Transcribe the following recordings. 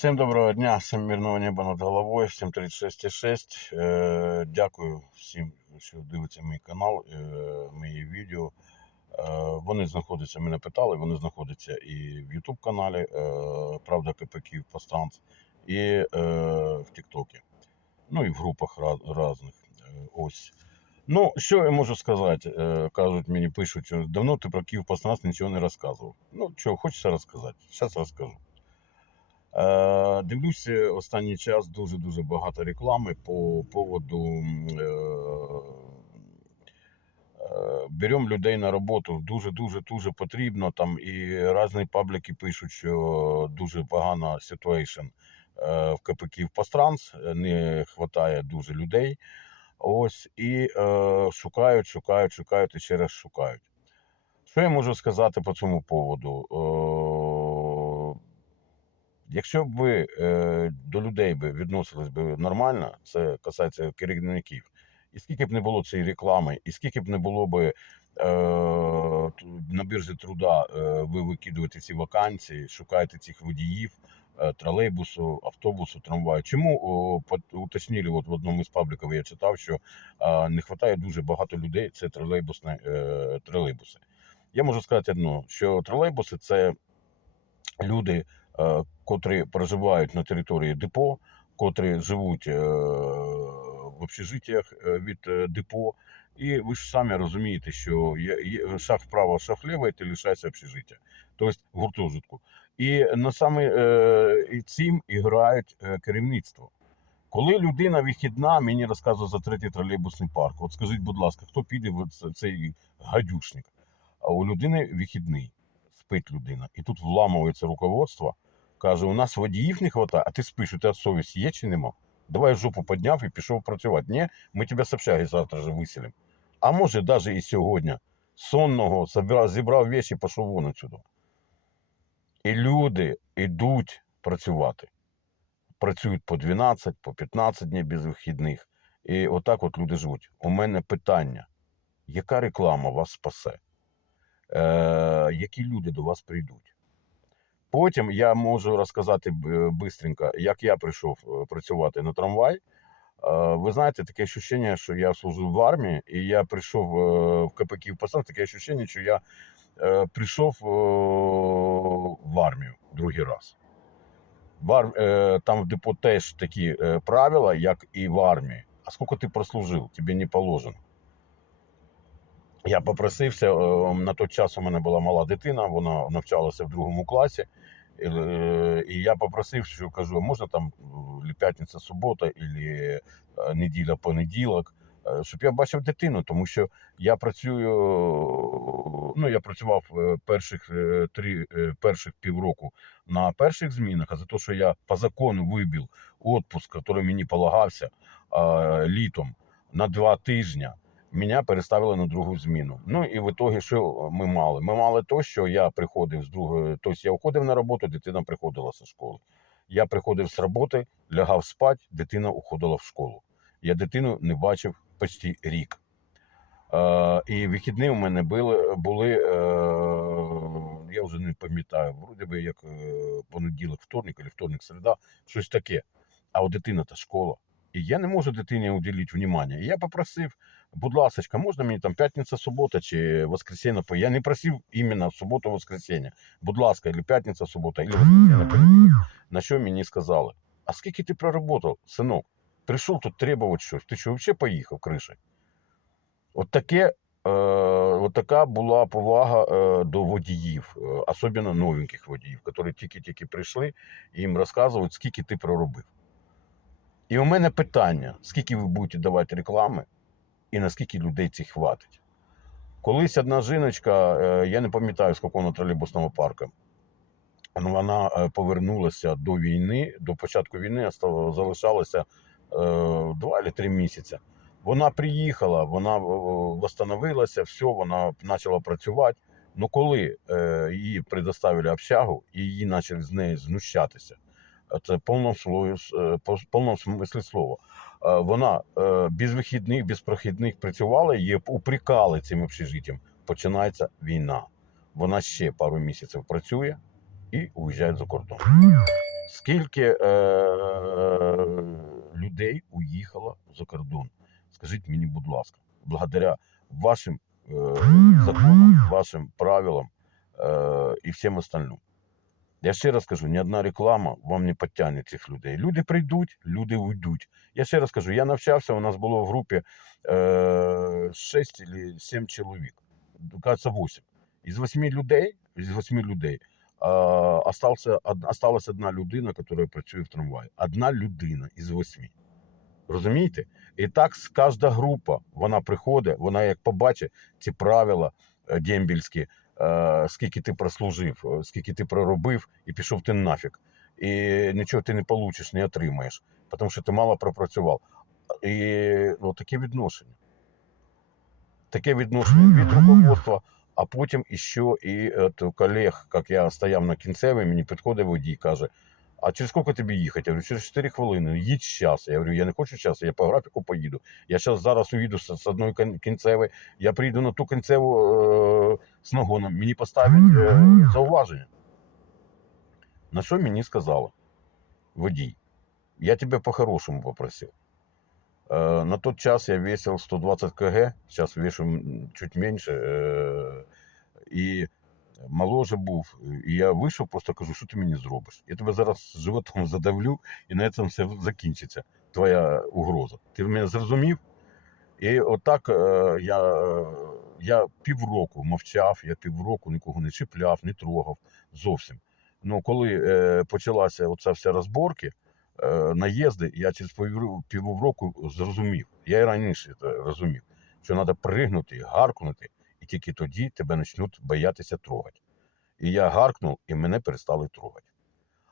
Всім доброго дня, всім мирного неба над головою, всім 36,6. Е, дякую всім, що дивиться мій канал, е, мої відео. Е, вони знаходяться, мене питали, вони знаходяться і в YouTube каналі Правда КП Київ Повстанц, і в Тіктокі. Ну і в групах різних. Ось. Ну, що я можу сказати? Кажуть, мені пишуть, що давно ти про Київ Повстанц нічого не розказував. Ну, що, хочеться розказати. Зараз розкажу. Е, Дивлюся останній час дуже дуже багато реклами по поводу е, е, беремо людей на роботу. Дуже дуже потрібно. Там і різні пабліки пишуть, що дуже погана ситуація в КП Київ Постранс, не вистачає дуже людей. Ось і е, шукають, шукають, шукають і ще раз шукають. Що я можу сказати по цьому поводу? Е, Якщо б ви е, до людей би відносились би нормально, це касається керівників, і скільки б не було цієї реклами, і скільки б не було би е, на біржі труда е, ви викидуєте ці вакансії, шукаєте цих водіїв, е, тролейбусу, автобусу, трамваю. Чому уточнили, от в одному із пабліків я читав, що е, не вистачає дуже багато людей, це тролейбусне, е, тролейбуси. Я можу сказати одно, що тролейбуси це люди, котрі проживають на території депо, котрі живуть е, в общежиттях е, від е, депо. І ви ж самі розумієте, що є, шаг вправо, шаг вліво, і ти лишаєшся общежиття, тобто гуртожитку. І на саме е, і цим і грають е, керівництво. Коли людина вихідна, мені розказує за третій тролейбусний парк. От скажіть, будь ласка, хто піде в цей гадюшник? А у людини вихідний, спить людина. І тут вламується руководство, каже: у нас водіїв не вистачає, а ти спиш, у тебе совість є чи нема? Давай жопу підняв і пішов працювати. Ні, ми тебе з общаги завтра же виселимо. А може, навіть і сьогодні сонного зібрав, вещі і пішов вон отсюди. І люди йдуть працювати. Працюють по 12, по 15 днів без вихідних. І отак от люди живуть. У мене питання: яка реклама вас спасе? Е, які люди до вас прийдуть? Потім я можу розказати бистренько, як я прийшов е, працювати на трамвай. Е, Ви знаєте, таке відчуття, що я служив в армії, і я прийшов е, в КП Київпостав, таке відчуття, що я прийшов в армію другий раз. В Там в депо теж такі правила, як і в армії. А скільки ти прослужив, тобі не положено. Я попросився, е, на той час у мене була мала дитина, вона навчалася в другому класі. І, е, я попросив, що кажу, можна там е, п'ятниця, субота, і неділя, понеділок, щоб я бачив дитину, тому що я працюю, ну я працював перших три перших півроку на перших змінах, а за те, що я по закону вибив відпуск, який мені полагався літом на два тижні. Мене переставили на другу зміну. Ну і в ітогі, що ми мали? Ми мали то, що я приходив з другої, тобто я уходив на роботу, дитина приходила зі школи. Я приходив з роботи, лягав спати, дитина уходила в школу. Я дитину не бачив почти рік. Е, і вихідні у мене були, були е, я вже не пам'ятаю, вроді би як е, понеділок, вторник, або вторник, середа, щось таке. А у дитина та школа. І я не можу дитині уділити внимання. І я попросив, будь ласка, можна мені там п'ятниця, субота чи воскресенье? Я не просив іменно суботу, воскресенье. Будь ласка, або п'ятниця, субота, або воскресенье. На що мені сказали? А скільки ти проработав, синок? Прийшов тут требувати щось. Ти що, взагалі поїхав кришею? От таке. Е, от така була повага е, до водіїв, е, особливо новеньких водіїв, які тільки-тільки прийшли і їм розказують, скільки ти проробив. І у мене питання: скільки ви будете давати реклами, і наскільки людей цих хватить. Колись одна жіночка, е, я не пам'ятаю, з якого тролейбусного парку, ну, вона е, повернулася до війни, до початку війни залишалося е, два або три місяці. Вона приїхала, вона восстановилася, все, вона почала працювати. Ну коли її предоставили общагу і її почали з неї знущатися, це в повному смислі слова. Е, Вона е, без вихідних, без прохідних працювала, її упрекали цим общежиттям. Починається війна. Вона ще пару місяців працює і уїжджає за кордон. Скільки е, людей уїхало за кордон? Скажіть мені, будь ласка, благодаря вашим е, законам, вашим правилам е, і всім остальному. Я ще раз кажу, ні одна реклама вам не підтягне цих людей. Люди прийдуть, люди уйдуть. Я ще раз кажу, я навчався, у нас було в групі е, 6 чи 7 чоловік. Кажется, 8. Із 8 людей, із 8 людей е, остався, осталась одна людина, яка працює в трамваї. Одна людина із 8. Розумієте? І так кожна група, вона приходить, вона як побачить ці правила е, дембільські, скільки ти прослужив, е, скільки ти проробив, і пішов ти нафіг. І нічого ти не получиш, не отримаєш, тому що ти мало пропрацював. І ну, таке відношення. Таке відношення від руководства, а потім іще і от, колег, як я стояв на кінцевій, мені підходить водій і каже, а через скільки тобі їхати? Я говорю, через 4 хвилини. Їдь зараз. Я говорю, я не хочу зараз, я по графіку поїду. Я зараз зараз уїду з, одної кінцевої, я прийду на ту кінцеву е, з нагоном, мені поставлять е, зауваження. На що мені сказали? Водій, я тебе по-хорошому попросив. Э, На тот час я весил 120 кг, сейчас вешу чуть меньше. э, І моложе був. І я вийшов, просто кажу, що ти мені зробиш? Я тебе зараз животом задавлю, і на цьому все закінчиться. Твоя угроза. Ти мене зрозумів? І отак е, я, е, я півроку мовчав, я півроку нікого не чіпляв, не трогав зовсім. Ну, коли е, почалася оця вся розборки, е, наїзди, я через півроку зрозумів, я і раніше розумів, що треба пригнути, гаркнути, і тільки тоді тебе почнуть боятися трогати. І я гаркнув, і мене перестали трогати.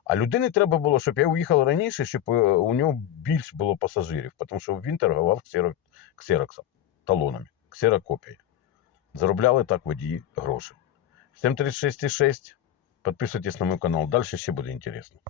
А людині треба було, щоб я уїхав раніше, щоб е, у нього більше було пасажирів, тому що він торгував ксеро- ксероксом, талонами, ксерокопії. Заробляли так водії гроші. 736,6. Підписуйтесь на мій канал. Далі ще буде інтересно.